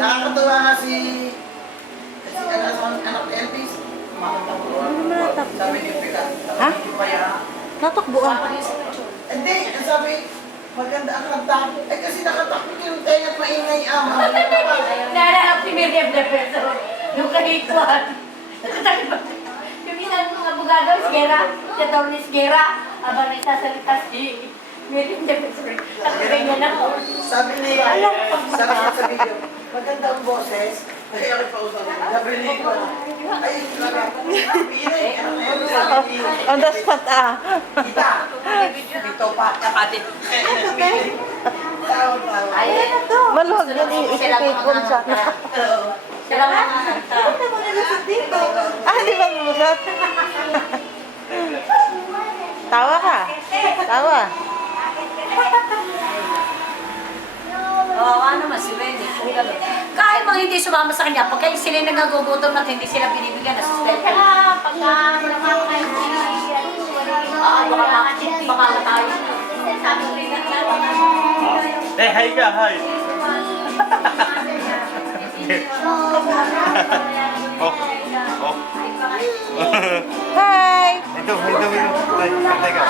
Nakakatuwa nga si anak ni Elvis. Sabi ni Pila. Ha? Kaya, Natakbo ah. hindi, sabi, maganda ang kanta. Eh kasi nakatakbo yung tayo at maingay ama. Naraharap si Miriam na person. Yung kahikuan. Yung isang abogado, Sgera, si Atty. Sgera, habang nagsasalita si Miriam na person. Takbay niya na po. Sabi ni, sabi niya sa video, maganda ang boses. Ay, ako pa usap. Sabi ni, ay, pinay, sabi ni, On the spot ah. kita, dito pa, kapatid. Tawa. Maluwag yan i-isipin ko sa... Sila mga kanta. Ah, di ba lumusot? Tawa ka. Tawa. Oo, ano mas si Benny. Kahit mga hindi sumama sa kanya, pagka sila nagagugutom at hindi sila binibigyan na sustento. Baka tayo. Eh, hi ka, hi. Oh, oh. Hi! Ito. Teka.